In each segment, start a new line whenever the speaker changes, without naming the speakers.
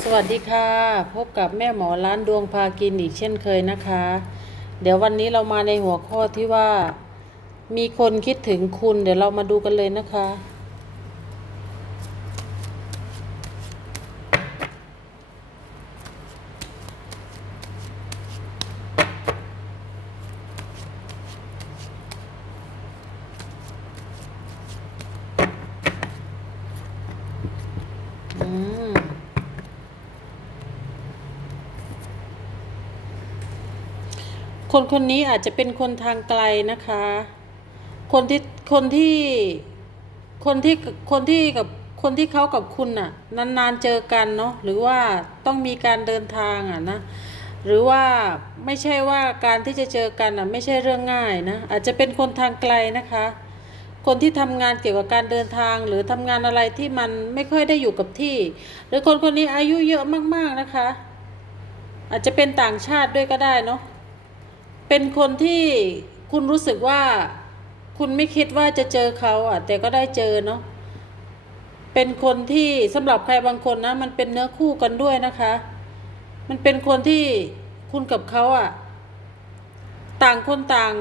สวัสดีค่ะ พบกับแม่หมอร้านดวงพากินอีกเช่นเคยนะคะ เดี๋ยววันนี้เรามาในหัวข้อที่ว่า มีคนคิดถึงคุณ เดี๋ยวเรามาดูกันเลยนะคะ คนคนนี้อาจจะเป็นคนทางไกลนะคะ คนที่คนที่คนที่คนที่กับคนที่เขากับคุณน่ะ นานๆเจอกันเนาะหรือว่าต้องมีการเดินทางอะนะหรือว่าไม่ใช่ว่าการที่จะเจอกันอะไม่ใช่เรื่องง่ายนะอาจจะเป็นคนทางไกลนะคะ คนที่ทำงานเกี่ยวกับการเดินทาง หรือทำงานอะไรที่มันไม่ค่อยได้อยู่กับที่ หรือคนคนนี้อายุเยอะมากๆนะคะ อาจจะเป็นต่างชาติด้วยก็ได้เนาะ เป็นคนที่คุณรู้สึกว่าคุณไม่คิดว่าจะเจอเขาอะ แต่ก็ได้เจอเนาะเป็นคนที่สำหรับใครบางคนนะ มันเป็นเนื้อคู่กันด้วยนะคะ มันเป็นคนที่คุณกับเขาอะ ต่างคนต่าง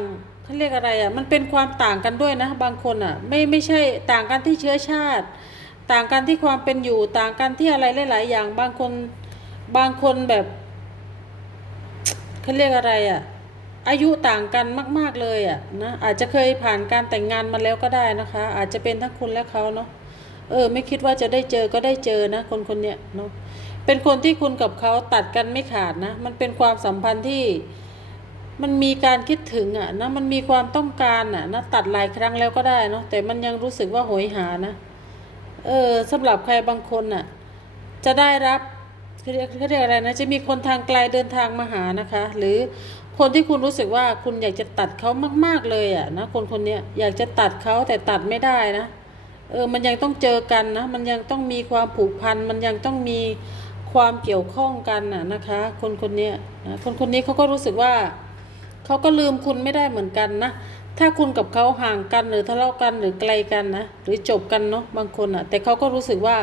เขาเรียกอะไรอะ มันเป็นความต่างกันด้วยนะ บางคนอะ ไม่ไม่ใช่ต่างกันที่เชื้อชาติ ต่างกันที่ความเป็นอยู่ต่างกันที่อะไรหลาย ๆ อย่างบางคนบางคนแบบเขาเรียกอะไรอะ อายุต่างกันมาก ๆเลยอะนะอาจจะเคยผ่านการแต่งงานมาแล้วก็ได้นะคะ อาจจะเป็นทั้งคุณและเขาเนาะเออ ไม่คิดว่าจะได้เจอก็ได้เจอนะ คนคนเนี้ยเนาะเป็นคนที่คุณกับเขาตัดกันไม่ขาดนะ มันเป็นความสัมพันธ์ที่มันมีการคิดถึงอะนะมันมีความต้องการอะนะตัดหลายครั้งแล้วก็ได้เนาะแต่มันยังรู้สึกว่าโหยหานะ เออสำหรับใครบางคนน่ะ จะได้รับเขาเรียกเขาเรียกอะไรนะ จะมีคนทางไกลเดินทางมาหานะคะ หรือ คนที่คุณรู้สึกว่าคุณอยากจะตัดเขามาก ๆเลยอะนะคนคนนี้อยากจะตัดเขาแต่ตัดไม่ได้นะเออมันยังต้องเจอกันนะมันยังต้องมีความผูกพันมันยังต้องมีความเกี่ยวข้องกันน่ะนะคะ คนคนนี้นะคนคนนี้เขาก็รู้สึกว่าเขาก็ลืมคุณไม่ได้เหมือนกันนะถ้าคุณกับเขาห่างกันหรือทะเลาะกันหรือไกลกันนะหรือจบกันเนาะบางคนอะ แต่เขาก็รู้สึกว่า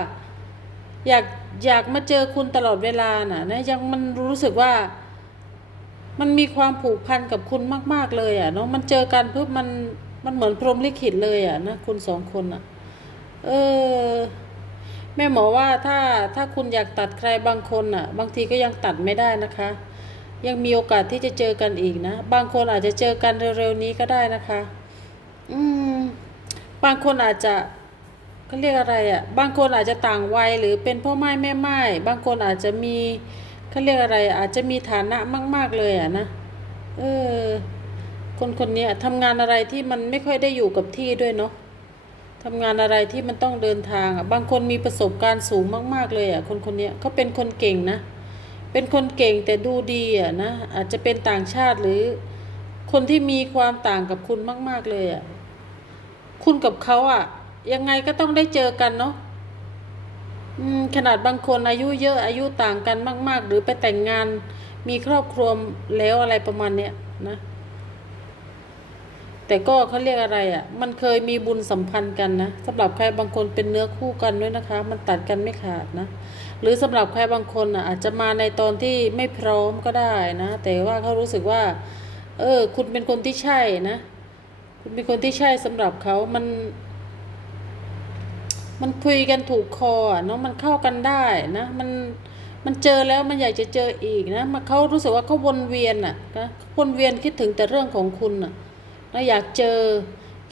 อยากอยากมาเจอคุณตลอดเวลาน่ะนะยังมันรู้สึกว่า มันมีความผูกพันกับคุณมาก ๆ เลยอะเนาะมันเจอกันปุ๊บมันมันเหมือนพรหมลิขิตเลยอะนะคุณสองคนอะ เออ แม่หมอว่าถ้าถ้าคุณอยากตัดใครบางคนอะ บางทีก็ยังตัดไม่ได้นะคะ ยังมีโอกาสที่จะเจอกันอีกนะ บางคนอาจจะเจอกันเร็วๆนี้ก็ได้นะคะ อืม บางคนอาจจะเขาเรียกอะไรอะ่ะ บางคนอาจจะต่างวัยหรือเป็นพ่อไม้แม่ไม้บางคนอาจจะมี เขาเรียกอะไร อาจจะมีฐานะมาก ๆเลยอะนะเออ คนคนนี้ทำงานอะไรที่มันไม่ค่อยได้อยู่กับที่ด้วยเนาะทำงานอะไรที่มันต้องเดินทางอะบางคนมีประสบการณ์สูงมาก ๆ เลยอะคนคนนี้เขาเป็นคนเก่งนะ เป็นคนเก่งแต่ดูดีอะนะอาจจะเป็นต่างชาติหรือ คนที่มีความต่างกับคุณมาก ๆ เลยอะคุณกับเขาอะ ยังไงก็ต้องได้เจอกันเนาะ ขนาดบางคนอายุเยอะอายุต่างกันมาก ๆ หรือไปแต่งงานมีครอบครัวแล้วอะไรประมาณเนี้ยนะ แต่ก็เขาเรียกอะไรอะ่ะ มันเคยมีบุญสัมพันธ์กันนะสำหรับใครบางคนเป็นเนื้อคู่กันด้วยนะคะ มันตัดกันไม่ขาดนะ หรือสำหรับใครบางคนอะ อาจจะมาในตอนที่ไม่พร้อมก็ได้นะ แต่ว่าเขารู้สึกว่า เออ คุณเป็นคนที่ใช่นะ คุณเป็นคนที่ใช่สำหรับเขามัน มันคุยกันถูกคอเนาะมันเข้ากันได้นะมันมันเจอแล้วมันอยากจะเจออีกนะมันเขารู้สึกว่าเขาวนเวียนอะนะวนเวียนคิดถึงแต่เรื่องของคุณอะนะอยากเจอ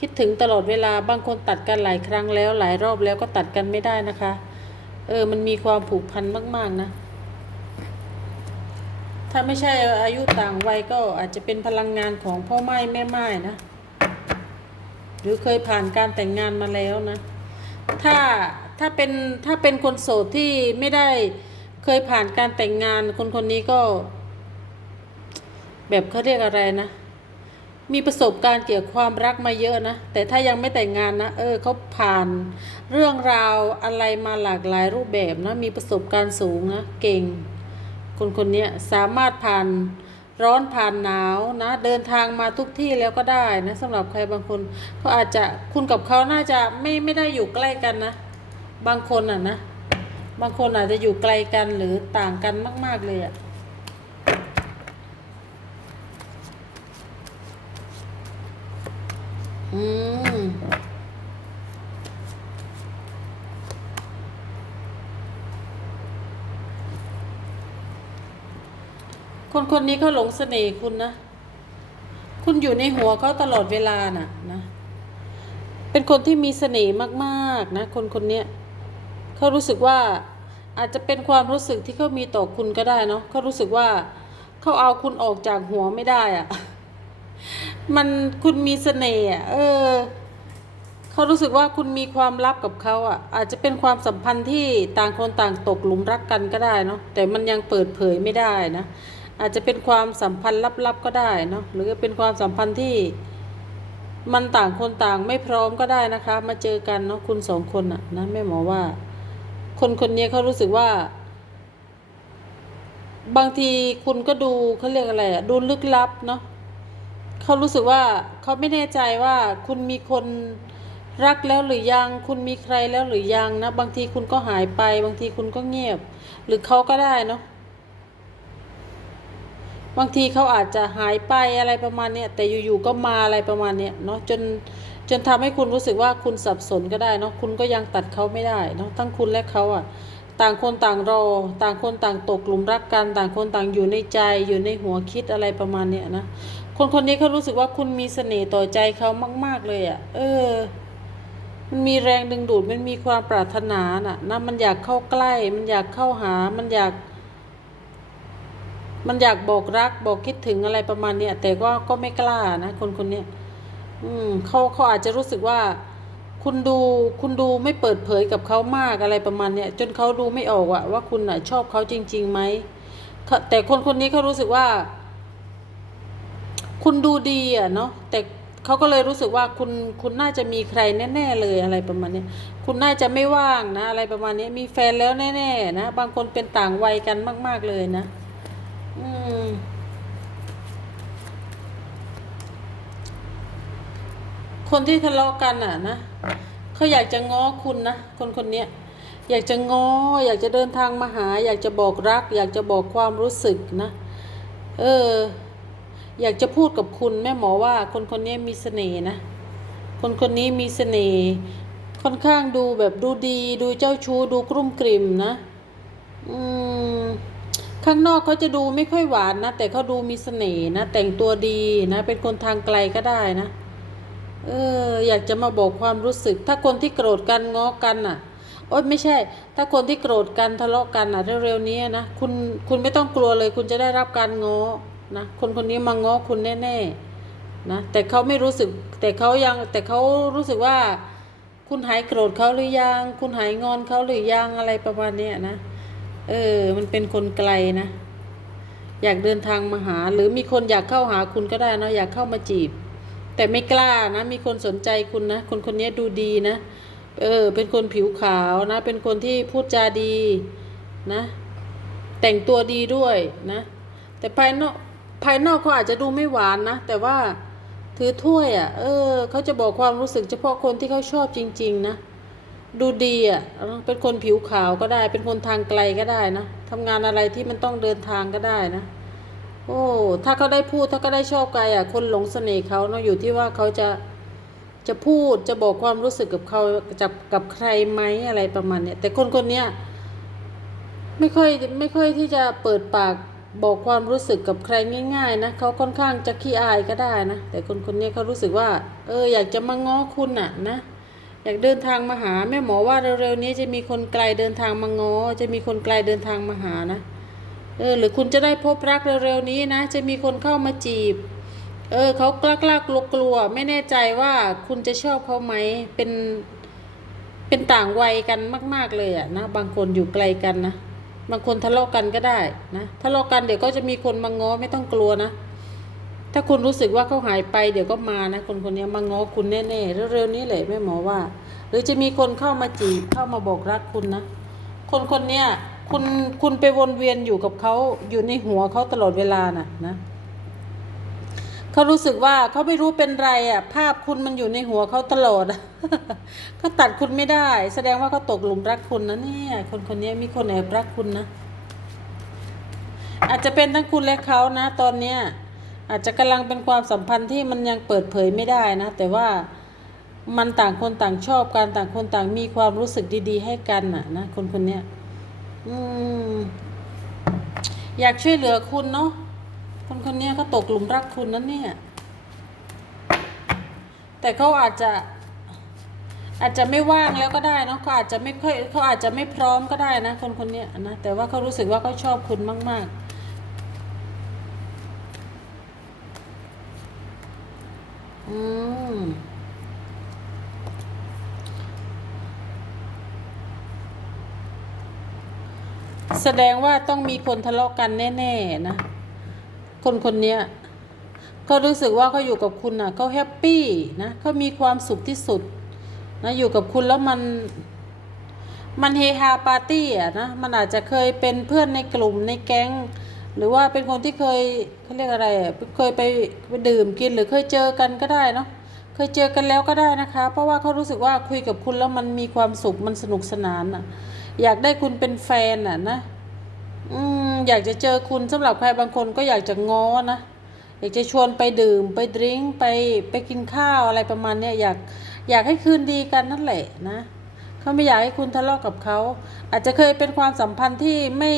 คิดถึงตลอดเวลาบางคนตัดกันหลายครั้งแล้วหลายรอบแล้วก็ตัดกันไม่ได้นะคะ เออมันมีความผูกพันมาก ๆนะ ถ้าไม่ใช่อายุต่างวัยก็อาจจะเป็นพลังงานของพ่อไม้แม่ไม้นะ หรือเคยผ่านการแต่งงานมาแล้วนะ ถ้าถ้าเป็นถ้าเป็นคนโสดที่ไม่ได้เคยผ่านการแต่งงานคนคนนี้ก็ แบบเขาเรียกอะไรนะ มีประสบการณ์เกี่ยวกับความรักมาเยอะนะ แต่ถ้ายังไม่แต่งงานนะ เออเขาผ่านเรื่องราวอะไรมาหลากหลายรูปแบบนะ มีประสบการณ์สูงนะ เก่ง คนคนนี้สามารถผ่าน ร้อนผ่านหนาวนะเดินทางมาทุกที่แล้วก็ได้นะสำหรับใครบางคนเขาอาจจะคุณกับเขาน่าจะไม่ไม่ได้อยู่ใกล้กันนะ บางคนอะนะ บางคนอาจจะอยู่ไกลกันหรือต่างกันมาก ๆเลยอะอืม คนคนนี้เขาหลงเสน่ห์คุณนะ คุณอยู่ในหัวเขาตลอดเวลาน่ะนะ เป็นคนที่มีเสน่ห์มากๆนะ คนคนเนี้ยเขารู้สึกว่าอาจจะเป็นความรู้สึกที่เขามีต่อคุณก็ได้เนาะเขารู้สึกว่าเขาเอาคุณออกจากหัวไม่ได้อะมันคุณมีเสน่ห์เออเขารู้สึกว่าคุณมีความลับกับเขาอะ อาจจะเป็นความสัมพันธ์ที่ต่างคนต่างตกหลุมรักกันก็ได้เนาะแต่มันยังเปิดเผยไม่ได้นะ อาจจะเป็นความสัมพันธ์ลับๆก็ได้เนาะหรือเป็นความสัมพันธ์ที่มันต่างคนต่างไม่พร้อมก็ได้นะคะ มาเจอกันเนาะคุณสองคนอะนะแม่หมอว่า คนคนนี้เขารู้สึกว่า บางทีคุณก็ดูเขาเรียกอะไรอะดูลึกลับเนาะเขารู้สึกว่าเขาไม่แน่ใจว่าคุณมีคนรักแล้วหรือยัง คุณมีใครแล้วหรือยังนะ บางทีคุณก็หายไป บางทีคุณก็เงียบ หรือเขาก็ได้เนาะ บางทีเขาอาจจะหายไปอะไรประมาณเนี้ยแต่อยู่ๆก็มาอะไรประมาณเนี้ยเนาะจนจนทำให้คุณรู้สึกว่าคุณสับสนก็ได้เนาะคุณก็ยังตัดเขาไม่ได้เนาะทั้งคุณและเขาอะต่างคนต่างรอ ต่างคนต่างตกหลุมรักกัน ต่างคนต่างอยู่ในใจอยู่ในหัวคิดอะไรประมาณเนี้ยนะคนคนนี้เขารู้สึกว่าคุณมีเสน่ห์ต่อใจเขามาก ๆเลยอะ เออ มันมีแรงดึงดูดมันมีความปรารถนาน่ะนะมันอยากเข้าใกล้ มันอยากเข้าหา มันอยาก มันอยากบอกรักบอกคิดถึงอะไรประมาณเนี้ยแต่ก็ก็ไม่กล้านะคนคนเนี้ยอืมเขาเขาอาจจะรู้สึกว่า คุณดูคุณดูไม่เปิดเผยกับเขามากอะไรประมาณเนี้ยจนเขาดูไม่ออกอะว่าคุณอะชอบเขาจริงๆไหมแต่คนคนนี้เขารู้สึกว่า คุณดูดีอะเนาะแต่เขาก็เลยรู้สึกว่าคุณคุณน่าจะมีใครแน่ ๆ เลยอะไรประมาณเนี้ยคุณน่าจะไม่ว่างนะ อะไรประมาณนี้มีแฟนแล้วแน่ ๆ นะ บางคนเป็นต่างวัยกันมาก ๆเลยนะ อืมคนที่ทะเลาะกันอะนะเขาอยากจะง้อคุณนะคนคนเนี้ยอยากจะง้อ อยากจะเดินทางมาหา อยากจะบอกรัก อยากจะบอกความรู้สึกนะ เออ อยากจะพูดกับคุณแม่หมอว่า คนคนนี้มีเสน่ห์นะ คนคนนี้มีเสน่ห์ค่อนข้างดูแบบดูดี ดูเจ้าชู้ดูกรุ่มกริ่มนะ อืม ข้างนอกเขาจะดูไม่ค่อยหวานนะ แต่เขาดูมีเสน่ห์นะ แต่งตัวดีนะ เป็นคนทางไกลก็ได้นะ เออ อยากจะมาบอกความรู้สึก ถ้าคนที่โกรธกันง้อกันอะโอ๊ยไม่ใช่ ถ้าคนที่โกรธกันทะเลาะกันอะเร็วๆนี้นะคุณคุณไม่ต้องกลัวเลย คุณจะได้รับการง้อนะคนคนนี้มาง้อคุณแน่ๆนะแต่เขาไม่รู้สึก แต่เขายังแต่เขารู้สึกว่า คุณหายโกรธเขาหรือยัง คุณหายงอนเขาหรือยังอะไรประมาณนี้นะ เออ มันเป็นคนไกลนะ อยากเดินทางมาหา หรือมีคนอยากเข้าหาคุณก็ได้นะอยากเข้ามาจีบ แต่ไม่กล้านะ มีคนสนใจคุณนะ คนคนนี้ดูดีนะ เออ เป็นคนผิวขาวนะ เป็นคนที่พูดจาดีนะ แต่งตัวดีด้วยนะ แต่ภายนอกภายนอกเขาอาจจะดูไม่หวานนะ แต่ว่าถือถ้วยอะ่ะ เออ เขาจะบอกความรู้สึกเฉพาะคนที่เขาชอบจริง ๆ นะ ดูดีอะ่ะ เป็นคนผิวขาวก็ได้ เป็นคนทางไกลก็ได้นะทำงานอะไรที่มันต้องเดินทางก็ได้นะ โอ้ ถ้าเขาได้พูด ถ้าเขาได้ชอบใครอะ คนหลงเสน่ห์เขาเนาะอยู่ที่ว่าเขาจะ จะพูด จะบอกความรู้สึกกับเขาจับกับใครไหมอะไรประมาณเนี้ย แต่คนคนเนี้ยไม่ค่อย ไม่ค่อยที่จะเปิดปากบอกความรู้สึกกับใครง่าย ๆ นะเขาค่อนข้างจะขี้อายก็ได้นะ แต่คนคนนี้เขารู้สึกว่า เออ อยากจะมาง้อคุณน่ะนะ อยากเดินทางมาหาแม่หมอว่าเร็วๆนี้จะมีคนไกลเดินทางมาง้อจะมีคนไกลเดินทางมาหานะ เออ หรือคุณจะได้พบรักเร็วๆนี้นะ จะมีคนเข้ามาจีบ เออเขากล้ากล้ากลัวกลัวๆไม่แน่ใจว่าคุณจะชอบเขาไหมเป็นเป็นต่างวัยกันมาก ๆเลยอะนะบางคนอยู่ไกลกันนะบางคนทะเลาะกันก็ได้นะทะเลาะกันเดี๋ยวก็จะมีคนมาง้อไม่ต้องกลัวนะ ถ้าคุณรู้สึกว่าเขาหายไปเดี๋ยวก็มานะ คนคนนี้มาง้อคุณแน่ๆเร็วๆนี้แหละแม่หมอว่า หรือจะมีคนเข้ามาจีบเข้ามาบอกรักคุณนะ คนคนเนี้ยคุณคุณไปวนเวียนอยู่กับเขาอยู่ในหัวเขาตลอดเวลาน่ะนะเขารู้สึกว่าเขาไม่รู้เป็นไรอะ ภาพคุณมันอยู่ในหัวเขาตลอดอะเขาตัดคุณไม่ได้ แสดงว่าเขาตกหลุมรักคุณนะเนี่ย คนคนนี้มีคนแอบรักคุณนะ อาจจะเป็นทั้งคุณและเขานะ ตอนเนี้ย อาจจะกำลังเป็นความสัมพันธ์ที่มันยังเปิดเผยไม่ได้นะ แต่ว่ามันต่างคนต่างชอบกันต่างคนต่างมีความรู้สึกดี ๆ ให้กันน่ะนะคนคนเนี้ยอืมอยากช่วยเหลือคุณเนาะคนคนเนี้ยเขาตกหลุมรักคุณนั่นเนี่ย แต่เขาอาจจะ อาจจะไม่ว่างแล้วก็ได้เนาะเขาอาจจะไม่ค่อยเขาอาจจะไม่พร้อมก็ได้นะ คนคนนี้นะแต่ว่าเขารู้สึกว่าเขาชอบคุณมาก ๆ อืมแสดงว่าต้องมีคนทะเลาะกันแน่ ๆ นะ คนคนเนี้ยก็รู้สึกว่าเขาอยู่กับคุณอะเขาแฮปปี้นะเขามีความสุขที่สุด นะอยู่กับคุณแล้วมันมันเฮฮาปาร์ตี้อะนะ มันอาจจะเคยเป็นเพื่อนในกลุ่มในแก๊ง หรือว่าเป็นคนที่เคยเขาเรียกอะไรเคยไปไปดื่มกินหรือเคยเจอกันก็ได้เนาะเคยเจอกันแล้วก็ได้นะคะ เพราะว่าเขารู้สึกว่าคุยกับคุณแล้วมันมีความสุขมันสนุกสนานอะ อยากได้คุณเป็นแฟนอะนะอืมอยากจะเจอคุณสำหรับใครบางคนก็อยากจะง้อนะอยากจะชวนไปดื่มไปดริ้งไปไปกินข้าวอะไรประมาณเนี้ยอยากอยากให้คืนดีกันนั่นแหละนะ เขาไม่อยากให้คุณทะเลาะกับเขา อาจจะเคยเป็นความสัมพันธ์ที่ไม่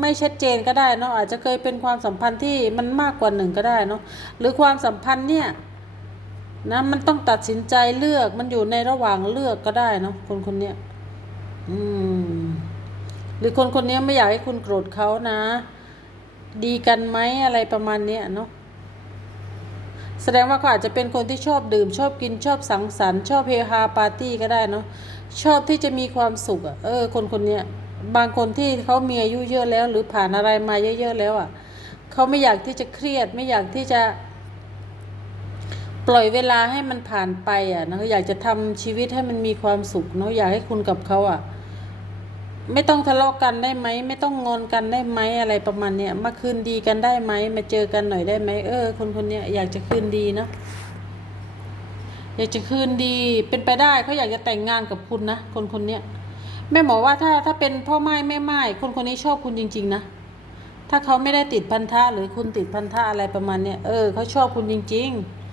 ไม่ชัดเจนก็ได้เนาะอาจจะเคยเป็นความสัมพันธ์ที่มันมากกว่าหนึ่งก็ได้เนาะหรือความสัมพันธ์เนี่ยนะมันต้องตัดสินใจเลือกมันอยู่ในระหว่างเลือกก็ได้เนาะคนคนเนี้ยอืมหรือคนคนนี้ไม่อยากให้คุณโกรธเขานะ ดีกันไหมอะไรประมาณเนี้ยเนาะแสดงว่าเขาอาจจะเป็นคนที่ชอบดื่ม ชอบกินชอบสังสรรค์ชอบเฮฮาปาร์ตี้ก็ได้เนาะ ชอบที่จะมีความสุขอะ่ะเออ คนคนเนี้ยบางคนที่เขามีอายุเยอะแล้ว หรือผ่านอะไรมาเยอะ ๆ แล้วอะ่ะเขาไม่อยากที่จะเครียด ไม่อยากที่จะ ปล่อยเวลาให้มันผ่านไปอะนะอยากจะทำชีวิตให้มันมีความสุขเนาะอยากให้คุณกับเขาอะ ไม่ต้องทะเลาะกันได้ไหมไม่ต้องงอนกันได้ไหมอะไรประมาณเนี้ยมาคืนดีกันได้ไหมมาเจอกันหน่อยได้ไหมเออ คนคนเนี้ยอยากจะคืนดีเนาะ อยากจะคืนดีเป็นไปได้เขาอยากจะแต่งงานกับคุณนะคนคนนี้แม่หมอว่าถ้าถ้าเป็นพ่อไม้แม่ไม้คนคนนี้ชอบคุณจริง ๆ นะ ถ้าเขาไม่ได้ติดพันธะหรือคุณติดพันธะอะไรประมาณเนี้ยเออเขาชอบคุณจริง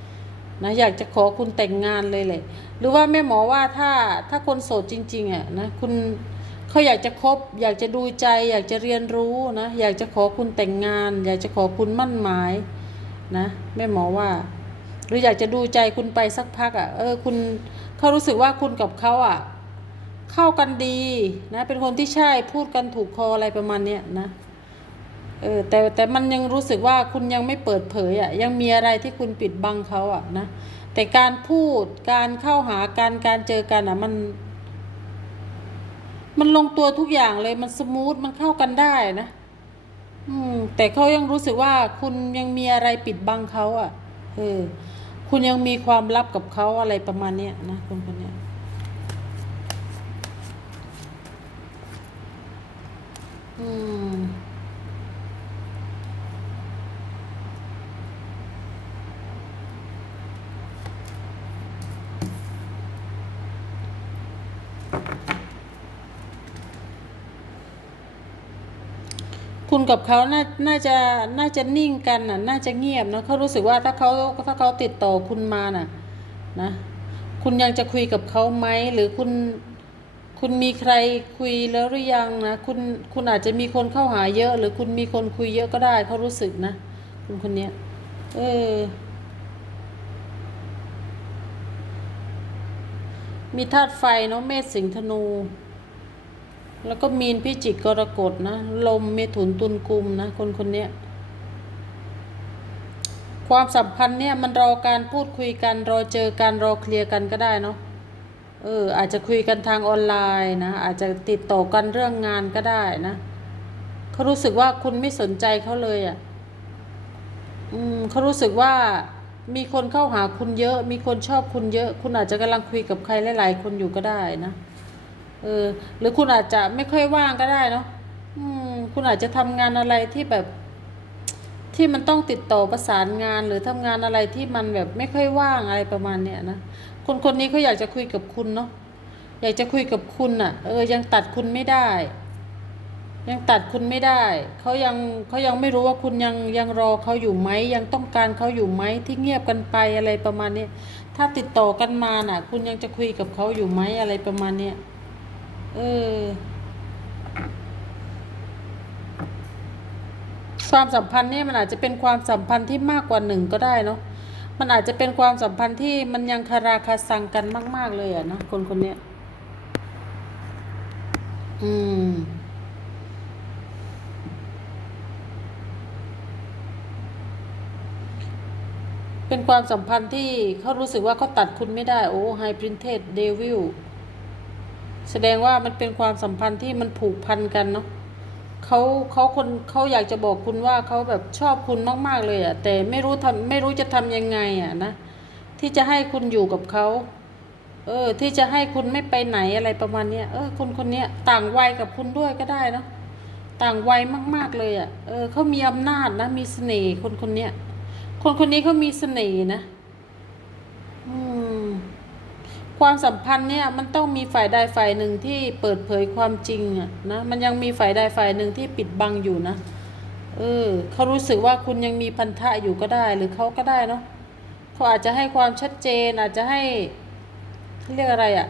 ๆ นะอยากจะขอคุณแต่งงานเลยแหละหรือว่าแม่หมอว่าถ้าถ้าคนโสดจริง ๆอะนะคุณเขาอยากจะคบ อยากจะดูใจ อยากจะเรียนรู้นะอยากจะขอคุณแต่งงาน อยากจะขอคุณมั่นหมายนะแม่หมอว่า รืออยากจะดูใจคุณไปสักพักอะเออคุณเขารู้สึกว่าคุณกับเขาอะ เข้ากันดีนะเป็นคนที่ใช่พูดกันถูกคออะไรประมาณเนี้ยนะเออแต่แต่มันยังรู้สึกว่าคุณยังไม่เปิดเผยอะ่ะยังมีอะไรที่คุณปิดบังเขาอะ่ะนะแต่การพูดการเข้าหาการการเจอกันอะ่ะมันมันลงตัวทุกอย่างเลยมันสมูทมันเข้ากันได้นะ อืม แต่เขายังรู้สึกว่าคุณยังมีอะไรปิดบังเขาอะ่ะ เออ คุณยังมีความลับกับเขาอะไรประมาณเนี้ยนะคนคนเนี้ยอืม คุณกับเขาน่าน่าจะน่าจะนิ่งกันน่ะ น่าจะเงียบนะเขารู้สึกว่าถ้าเขาถ้าเขาติดต่อคุณมาน่ะนะ คุณยังจะคุยกับเขาไหมหรือคุณคุณมีใครคุยแล้วหรือยังนะคุณคุณอาจจะมีคนเข้าหาเยอะ หรือคุณมีคนคุยเยอะก็ได้เขารู้สึกนะคุณคนเนี้ยเออ มีธาตุไฟเนาะเมษสิงห์ธนู แล้วก็มีนพิจิกกรกฎนะ ลมเมถุนตุลกุมนะ คนคนเนี้ยความสัมพันธ์เนี่ยมันรอการพูดคุยกันรอเจอกันรอเคลียร์กันก็ได้เนาะเอออาจจะคุยกันทางออนไลน์นะ อาจจะติดต่อกันเรื่องงานก็ได้นะเขารู้สึกว่าคุณไม่สนใจเขาเลยอะ่ะอืมเขารู้สึกว่ามีคนเข้าหาคุณเยอะ มีคนชอบคุณเยอะ คุณอาจจะกำลังคุยกับใครหลาย ๆ คนอยู่ก็ได้นะ เออ หรือคุณอาจจะไม่ค่อยว่างก็ได้เนาะอืม คุณอาจจะทำงานอะไรที่แบบ ที่มันต้องติดต่อประสานงาน หรือทำงานอะไรที่มันแบบไม่ค่อยว่างอะไรประมาณเนี้ยนะคนคนนี้เขาอยากจะคุยกับคุณเนาะอยากจะคุยกับคุณอะ่ะ เออ ยังตัดคุณไม่ได้ ยังตัดคุณไม่ได้เขายังเขายังไม่รู้ว่าคุณยังยังรอเขาอยู่ไหมยังต้องการเขาอยู่ไหมที่เงียบกันไปอะไรประมาณนี้ถ้าติดต่อกันมาน่ะ คุณยังจะคุยกับเขาอยู่ไหมอะไรประมาณเนี้ย เออความสัมพันธ์เนี่ยมันอาจจะเป็นความสัมพันธ์ที่มากกว่าหนึ่งก็ได้เนาะ มันอาจจะเป็นความสัมพันธ์ที่มันยังคาราคาซังกันมาก ๆ เลยอะนะคนคนเนี้ย อืม เป็นความสัมพันธ์ที่เขารู้สึกว่าเขาตัดคุณไม่ได้ โอ้ไฮปรินเทสเดวิล แสดงว่ามันเป็นความสัมพันธ์ที่มันผูกพันกันเนาะเขาเขาคนเขาอยากจะบอกคุณว่าเขาแบบชอบคุณมาก ๆ เลยอะ่ะ แต่ไม่รู้ทำไม่รู้จะทำยังไงอะ่ะนะที่จะให้คุณอยู่กับเขาเออ ที่จะให้คุณไม่ไปไหนอะไรประมาณเนี้ยเออคนคนนี้ต่างวัยกับคุณด้วยก็ได้เนาะต่างวัยมาก ๆเลยอะ่ะเออเขามีอำนาจนะมีเสน่ห์คนคนเนี้ยคนคนนี้เขามีเสน่ห์นะ อืม ความสัมพันธ์เนี่ยมันต้องมีฝ่ายใดฝ่ายหนึ่งที่เปิดเผยความจริงอะนะมันยังมีฝ่ายใดฝ่ายหนึ่งที่ปิดบังอยู่นะเออเขารู้สึกว่าคุณยังมีพันธะอยู่ก็ได้หรือเขาก็ได้เนาะเขาอาจจะให้ความชัดเจนอาจจะให้เขาเรียกอะไรอะ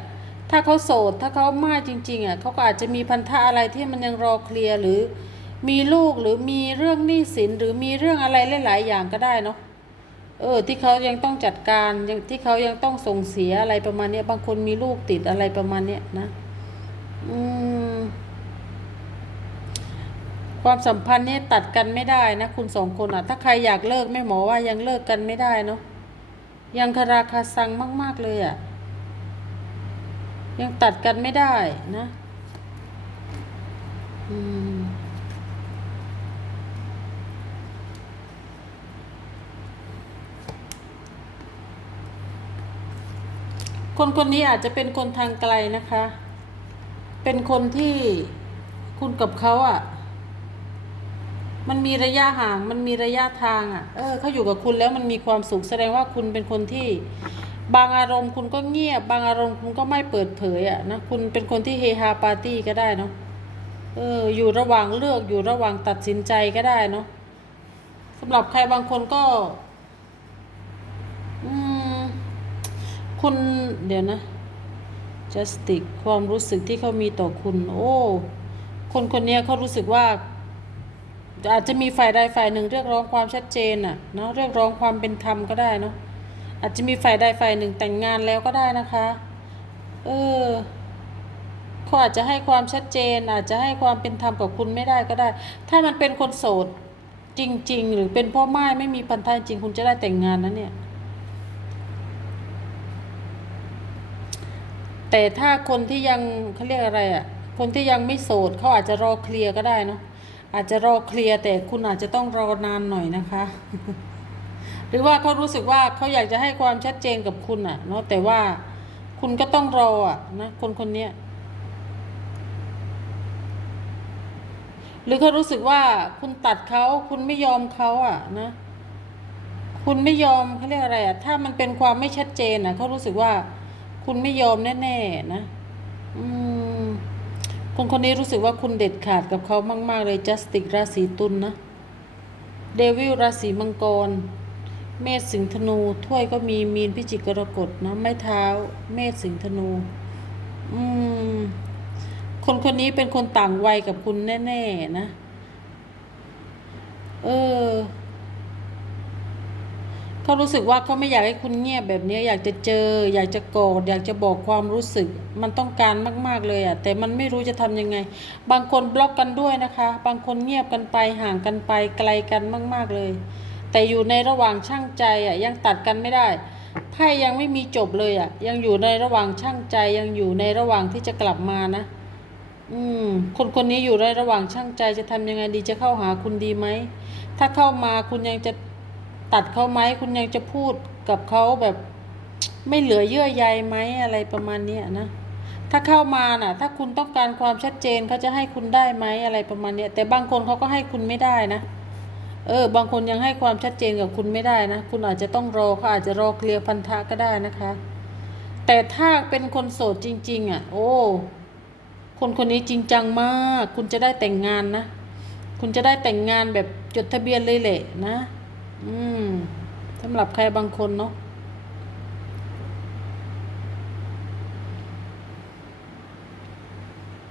ถ้าเขาโสดถ้าเขาไม่จริง ๆอะเขาก็อาจจะมีพันธะอะไรที่มันยังรอเคลียร์หรือมีลูกหรือมีเรื่องหนี้สินหรือมีเรื่องอะไรหลาย ๆ อย่างก็ได้เนาะ เออที่เขายังต้องจัดการยังที่เขายังต้องส่งเสียอะไรประมาณเนี้ยบางคนมีลูกติดอะไรประมาณเนี้ยนะอืมความสัมพันธ์เนี่ยตัดกันไม่ได้นะคุณสองคนอะ ถ้าใครอยากเลิกแม่หมอว่ายังเลิกกันไม่ได้เนาะยังคาราคาซังมาก ๆเลยอะ ยังตัดกันไม่ได้นะ อืม คนคนนี้อาจจะเป็นคนทางไกลนะคะ เป็นคนที่คุณกับเขาอะ่ะ มันมีระยะห่าง มันมีระยะทางอะ่ะ เออเขาอยู่กับคุณแล้วมันมีความสุขแสดงว่าคุณเป็นคนที่ บางอารมณ์คุณก็เงียบ บางอารมณ์คุณก็ไม่เปิดเผยอะ่ะนะ คุณเป็นคนที่เฮฮาปาร์ตี้ก็ได้เนาะ เออ อยู่ระหว่างเลือก อยู่ระหว่างตัดสินใจก็ได้เนาะสำหรับใครบางคนก็ อืม คุณเดี๋ยวนะ justice ความรู้สึกที่เขามีต่อคุณ โอ้ คนคนนี้เขารู้สึกว่า อาจจะมีฝ่ายใดฝ่ายหนึ่งเรียกร้องความชัดเจนอะเนาะเรียกร้องความเป็นธรรมก็ได้เนาะอาจจะมีฝ่ายใดฝ่ายหนึ่งแต่งงานแล้วก็ได้นะคะ เออเขาอาจจะให้ความชัดเจน อาจจะให้ความเป็นธรรมกับคุณไม่ได้ก็ได้ ถ้ามันเป็นคนโสดจริง ๆ หรือเป็นพ่อไม้ไม่มีพันธะจริงคุณจะได้แต่งงานนะเนี่ย แต่ถ้าคนที่ยังเขาเรียกอะไรอะ่ะคนที่ยังไม่โสดเขาอาจจะรอเคลียร์ก็ได้เนาะอาจจะรอเคลียร์แต่คุณอาจจะต้องรอนานหน่อยนะคะ หรือว่าเขารู้สึกว่าเขาอยากจะให้ความชัดเจนกับคุณอะ่ะ เนาะแต่ว่าคุณก็ต้องรออะนะคนคนนี้หรือเขารู้สึกว่าคุณตัดเขาคุณไม่ยอมเขาอะนะ คุณไม่ยอมเขาเรียกอะไรอะถ้ามันเป็นความไม่ชัดเจนอะเขารู้สึกว่า คุณไม่ยอมแน่ๆนะอืมคนคนนี้รู้สึกว่าคุณเด็ดขาดกับเขามาก ๆ เลยจัสติกราศีตุลนนะเดวิลราศีมังกร เมษสิงห์ธนู ถ้วยก็มีมีนพิจิกกรกฎนะไม้เท้า เมษสิงห์ธนู อืม คนคนนี้เป็นคนต่างวัยกับคุณแน่ ๆ นะ เออ เขารู้สึกว่าเขาไม่อยากให้คุณเงียบแบบนี้อยากจะเจอ อยากจะโกอดอยากจะบอกความรู้สึก มันต้องการมาก ๆเลยอะ่ะแต่มันไม่รู้จะทำยังไง บางคนบล็อกกันด้วยนะคะ บางคนเงียบกันไปห่างกันไปไกลกันมาก ๆเลย แต่อยู่ในระหว่างช่างใจอะ่ะยังตัดกันไม่ได้ไพ่ยังไม่มีจบเลยอะ่ะ ยังอยู่ในระหว่างช่างใจยังอยู่ในระหว่างที่จะกลับมานะ อืม คนคนนี้อยู่ในระหว่างช่างใจจะทำยังไงดีจะเข้าหาคุณดีไหมถ้าเข้ามาคุณยังจะ ตัดเขาไหมคุณยังจะพูดกับเขาแบบไม่เหลือเยื่อใยไหมอะไรประมาณนี้นะถ้าเข้ามาน่ะ ถ้าคุณต้องการความชัดเจนเขาจะให้คุณได้ไหมอะไรประมาณนี้แต่บางคนเขาก็ให้คุณไม่ได้นะ เออ บางคนยังให้ความชัดเจนกับคุณไม่ได้นะ คุณอาจจะต้องรอเขาอาจจะรอเคลียร์พันธะก็ได้นะคะ แต่ถ้าเป็นคนโสดจริง ๆ อะ โอ้คนคนนี้จริงจังมาก คุณจะได้แต่งงานนะ คุณจะได้แต่งงานแบบจดทะเบียนเลยแหละนะ อืมสำหรับใครบางคนเนาะ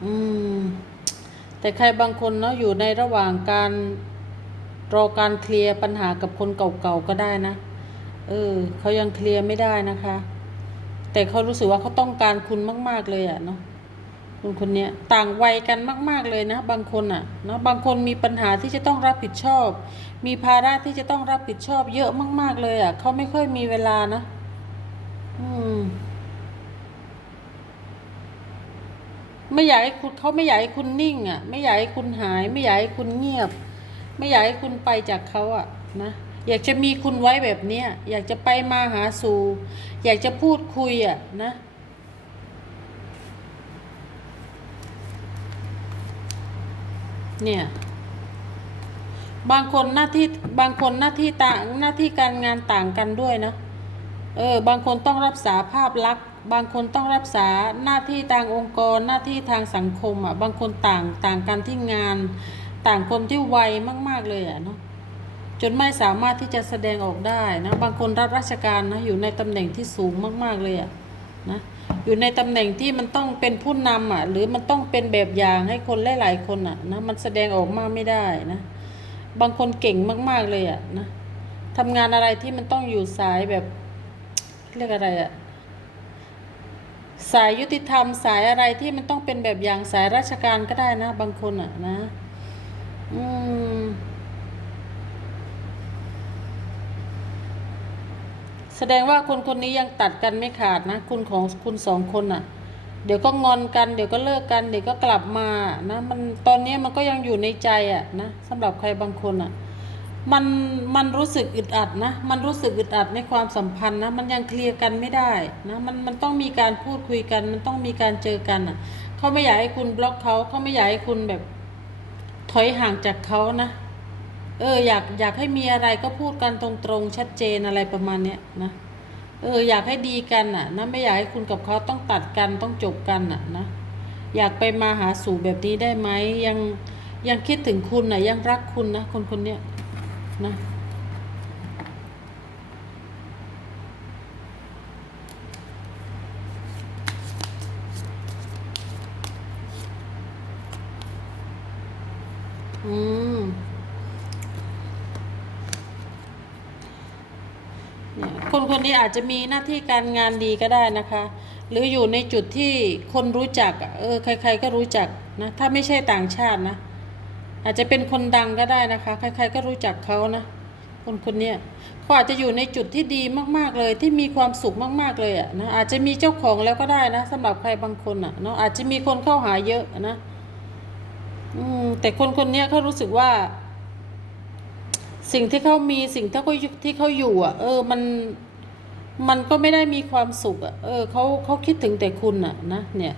อืม แต่ใครบางคนเนาะอยู่ในระหว่างการรอการเคลียร์ปัญหากับคนเก่าๆก็ได้นะ เออเขายังเคลียร์ไม่ได้นะคะ แต่เขารู้สึกว่าเขาต้องการคุณมาก ๆเลยอะเนาะ คุณคนนี้ต่างวัยกันมาก ๆเลยนะ บางคนอะนะบางคนมีปัญหาที่จะต้องรับผิดชอบ มีภาระที่จะต้องรับผิดชอบเยอะมาก ๆ เลยอะเขาไม่ค่อยมีเวลานะ อืม ไม่อยากให้คุณเขาไม่อยากให้คุณนิ่ง อะ ไม่อยากให้คุณหาย ไม่อยากให้คุณเงียบ ไม่อยากให้คุณไปจากเขาอะ นะอยากจะมีคุณไว้แบบเนี้ยอยากจะไปมาหาสู่ อยากจะพูดคุยอะนะ เนี่ยบางคนหน้าที่บางคนหน้าที่ต่างหน้าที่การงานต่างกันด้วยนะเออบางคนต้องรักษาภาพลักษณ์บางคนต้องรักษาหน้าที่ทางองค์กรหน้าที่ทางสังคมอะบางคนต่างต่างกันที่งาน ต่างคนที่ไวมาก ๆเลยอะเนาะจนไม่สามารถที่จะแสดงออกได้นะบางคนรับราชการนะอยู่ในตำแหน่งที่สูงมาก ๆเลยอะนะ อยู่ในตำแหน่งที่มันต้องเป็นผู้นำอะ หรือมันต้องเป็นแบบอย่างให้คนหลายๆคนอะนะมันแสดงออกมาไม่ได้นะ บางคนเก่งมากๆเลยอะนะทำงานอะไรที่มันต้องอยู่สายแบบเรียกอะไรอะสายยุติธรรมสายอะไรที่มันต้องเป็นแบบอย่างสายราชการก็ได้นะ บางคนอะนะ อืม แสดงว่าคนคนนี้ยังตัดกันไม่ขาดนะ คุณของคุณสองคนอะเดี๋ยวก็งอนกัน เดี๋ยวก็เลิกกัน เดี๋ยวก็กลับมานะ มันตอนนี้มันก็ยังอยู่ในใจอะนะสำหรับใครบางคนอะมันมันรู้สึกอึดอัดนะ มันรู้สึกอึดอัดในความสัมพันธ์นะ มันยังเคลียร์กันไม่ได้นะ มันมันต้องมีการพูดคุยกัน มันต้องมีการเจอกันอะเขาไม่อยากให้คุณบล็อกเขาเขาไม่อยากให้คุณแบบถอยห่างจากเขานะ เอออยากอยากให้มีอะไรก็พูดกันตรงๆชัดเจนอะไรประมาณเนี้ยนะเอออยากให้ดีกันอะนะไม่อยากให้คุณกับเขาต้องตัดกันต้องจบกันอะนะอยากไปมาหาสู่แบบนี้ได้ไหมยังยังคิดถึงคุณนะยังรักคุณนะคนคนเนี้ยนะ อืม เนี่ย คนคนนี้อาจจะมีหน้าที่การงานดีก็ได้นะคะ หรืออยู่ในจุดที่คนรู้จักเออใคร ๆ ก็รู้จักนะถ้าไม่ใช่ต่างชาตินะ อาจจะเป็นคนดังก็ได้นะคะ ใคร ๆ ก็รู้จักเขานะคนคนนี้เขาอาจจะอยู่ในจุดที่ดีมากๆเลย ที่มีความสุขมากๆเลยอะนะอาจจะมีเจ้าของแล้วก็ได้นะสำหรับใครบางคนอะเนาะอาจจะมีคนเข้าหาเยอะนะ อืมแต่คนคนนี้เขารู้สึกว่า สิ่งที่เขามีสิ่งที่เขาที่เขาอยู่อะ เออมันมันก็ไม่ได้มีความสุขอะเออเขาเขาคิดถึงแต่คุณอะนะเนี่ย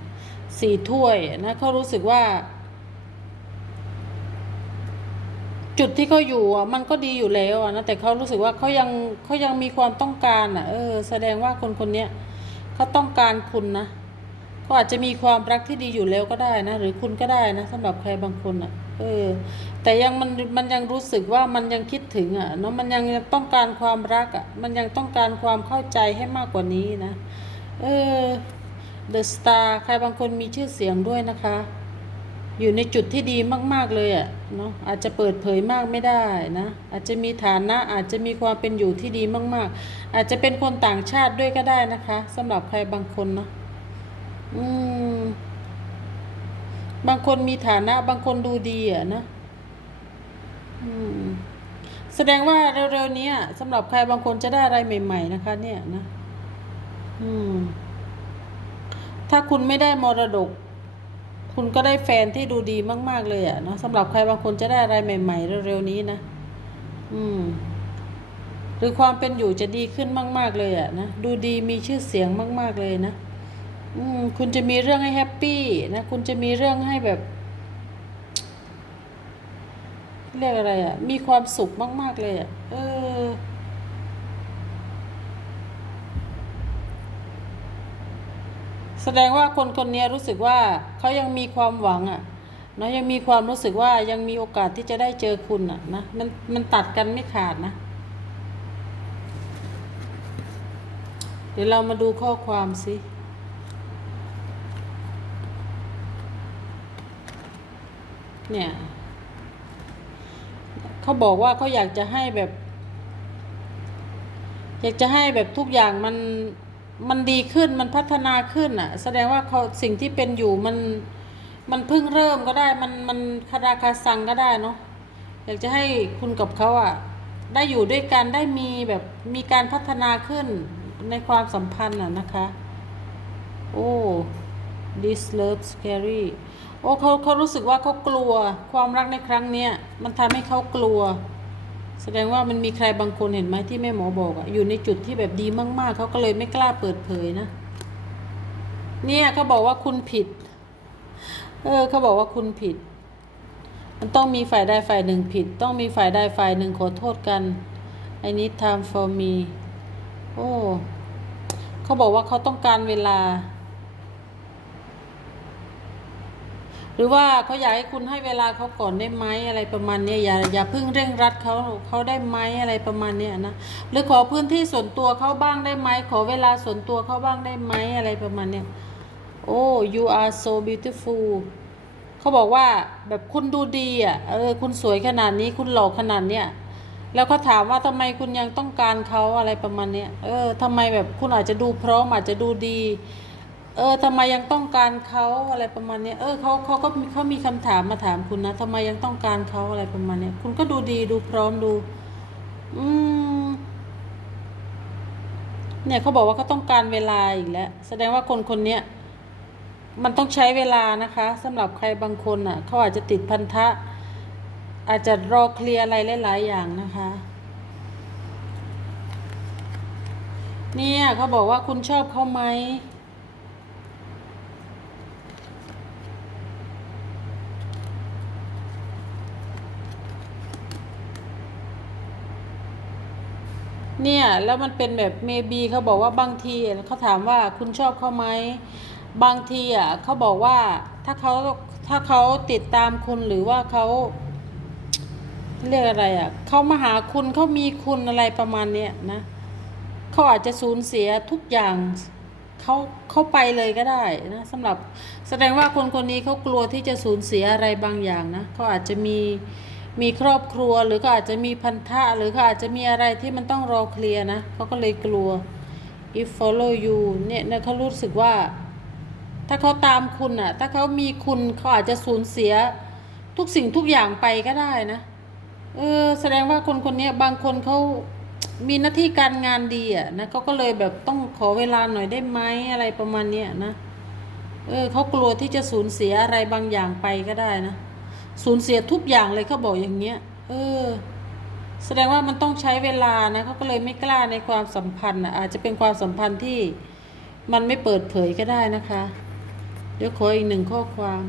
สี่ถ้วยนะเขารู้สึกว่า จุดที่เขาอยู่อะมันก็ดีอยู่แล้วอะนะแต่เขารู้สึกว่าเขายังเขายังมีความต้องการอะ เออ แสดงว่าคนคนเนี้ยเขาต้องการคุณนะเขาอาจจะมีความรักที่ดีอยู่แล้วก็ได้นะ หรือคุณก็ได้นะสำหรับใครบางคนอะ เออแต่ยังมันมันยังรู้สึกว่ามันยังคิดถึงอะเนาะมันยังต้องการความรักอะมันยังต้องการความเข้าใจให้มากกว่านี้นะเออ The Star ใครบางคนมีชื่อเสียงด้วยนะคะ อยู่ในจุดที่ดีมาก ๆ เลยอะเนาะอาจจะเปิดเผยมากไม่ได้นะอาจจะมีฐานะอาจจะมีความเป็นอยู่ที่ดีมาก ๆ อาจจะเป็นคนต่างชาติด้วยก็ได้นะคะสำหรับใครบางคนเนาะอืม บางคนมีฐานะ บางคนดูดีอะนะอืมแสดงว่าเร็วๆนี้สำหรับใครบางคนจะได้อะไรใหม่ ๆ นะคะ เนี่ยนะอืมถ้าคุณไม่ได้มรดก คุณก็ได้แฟนที่ดูดีมาก ๆ เลยอะเนาะสำหรับใครบางคนจะได้อะไรใหม่ ๆ เร็วๆนี้นะอืม หรือความเป็นอยู่จะดีขึ้นมาก ๆ เลยอะนะดูดีมีชื่อเสียงมาก ๆ เลยนะ อืมคุณจะมีเรื่องให้แฮปปี้นะ คุณจะมีเรื่องให้แบบ เรียกอะไรอะ มีความสุขมาก ๆ เลยอะ เออ แสดงว่าคนคนนี้รู้สึกว่าเขายังมีความหวังอะเนาะยังมีความรู้สึกว่ายังมีโอกาสที่จะได้เจอคุณอะนะมันมันตัดกันไม่ขาดนะ เดี๋ยวเรามาดูข้อความสิ เนี่ยเขาบอกว่าเขาอยากจะให้แบบ อยากจะให้แบบทุกอย่างมันมันดีขึ้นมันพัฒนาขึ้นอะ แสดงว่าเขาสิ่งที่เป็นอยู่มันมันเพิ่งเริ่มก็ได้ มันมันคาราคาซังก็ได้เนาะอยากจะให้คุณกับเขาอะ ได้อยู่ด้วยกันได้มีแบบมีการพัฒนาขึ้นในความสัมพันธ์อะนะคะ โอ้ this love scary โอ้เขาเขารู้สึกว่าเขากลัว ความรักในครั้งเนี้ยมันทำให้เขากลัว แสดงว่ามันมีใครบางคนเห็นไหมที่แม่หมอบอกอะอยู่ในจุดที่แบบดีมาก ๆเขาก็เลยไม่กล้าเปิดเผยนะ เนี่ยเขาบอกว่าคุณผิด เออเขาบอกว่าคุณผิด มันต้องมีฝ่ายใดฝ่ายหนึ่งผิด ต้องมีฝ่ายใดฝ่ายหนึ่งขอโทษกัน I need time for me โอ้เขาบอกว่าเขาต้องการเวลา หรือว่าเขาอยากให้คุณให้เวลาเขาก่อนได้ไหมอะไรประมาณนี้อย่าอย่าเพิ่งเร่งรัดเขาเขาได้ไหมอะไรประมาณนี้นะหรือขอพื้นที่ส่วนตัวเขาบ้างได้ไหมขอเวลาส่วนตัวเขาบ้างได้ไหมอะไรประมาณนี้โอ้ you are so beautiful เขาบอกว่าแบบคุณดูดีอะเออคุณสวยขนาดนี้คุณหล่อขนาดเนี้ยแล้วเขาถามว่าทำไมคุณยังต้องการเขาอะไรประมาณเนี้ยเออทำไมแบบคุณอาจจะดูพร้อมอาจจะดูดี เออทำไมยังต้องการเขาอะไรประมาณนี้เออเขาเขาก็เขามีคำถามมาถามคุณนะทำไมยังต้องการเขาอะไรประมาณนี้คุณก็ดูดีดูพร้อมดู อืม เนี่ยเขาบอกว่าเขาต้องการเวลาอีกแล้ว แสดงว่าคนคนนี้มันต้องใช้เวลานะคะสำหรับใครบางคนอะเขาอาจจะติดพันธะ อาจจะรอเคลียร์อะไรหลาย ๆ อย่างนะคะเนี่ยเขาบอกว่าคุณชอบเขาไหม เนี่ยแล้วมันเป็นแบบ maybe เขาบอกว่าบางทีเขาถามว่าคุณชอบเขาไหมบางทีอะเขาบอกว่าถ้าเขาถ้าเขาติดตามคุณหรือว่าเขาเรียกอะไรอะเขามาหาคุณเขามีคุณอะไรประมาณเนี้ยนะเขาอาจจะสูญเสียทุกอย่างเขาเขาไปเลยก็ได้นะสำหรับแสดงว่าคนคนนี้เขากลัวที่จะสูญเสียอะไรบางอย่างนะเขาอาจจะมี มีครอบครัวหรือก็อาจจะมีพันธะหรือเขาอาจจะมีอะไรที่มันต้องรอเคลียร์นะเขาก็เลยกลัว if follow you เนี่ยเนี่ยเขารู้สึกว่า ถ้าเขาตามคุณอะถ้าเขามีคุณเขาอาจจะสูญเสีย ทุกสิ่งทุกอย่างไปก็ได้นะเออแสดงว่าคนคนนี้บางคนเขามีหน้าที่การงานดีอะนะเขาก็เลยแบบต้องขอเวลาหน่อยได้ไหมอะไรประมาณเนี้ยนะเออเขากลัวที่จะสูญเสียอะไรบางอย่างไปก็ได้นะ สูญเสียทุกอย่างเลยเขาบอกอย่างเงี้ย เออ แสดงว่ามันต้องใช้เวลานะเขาก็เลยไม่กล้าในความสัมพันธ์นะอาจจะเป็นความสัมพันธ์ที่มันไม่เปิดเผยก็ได้นะคะ เดี๋ยวขออีกหนึ่งข้อความ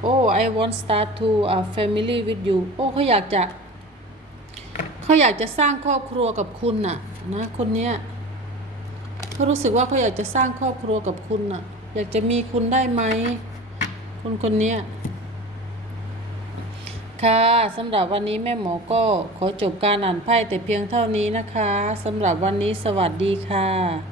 โอ้ I want start to a family with you โอ้เขาอยากจะเขาอยากจะสร้างครอบครัวกับคุณน่ะ นะ คนเนี้ยเขารู้สึกว่าเขาอยากจะสร้างครอบครัวกับคุณน่ะ อยากจะมีคุณได้ไหมคนคนนี้ค่ะสำหรับวันนี้แม่หมอก็ขอจบการอ่านไพ่แต่เพียงเท่านี้นะคะสำหรับวันนี้สวัสดีค่ะ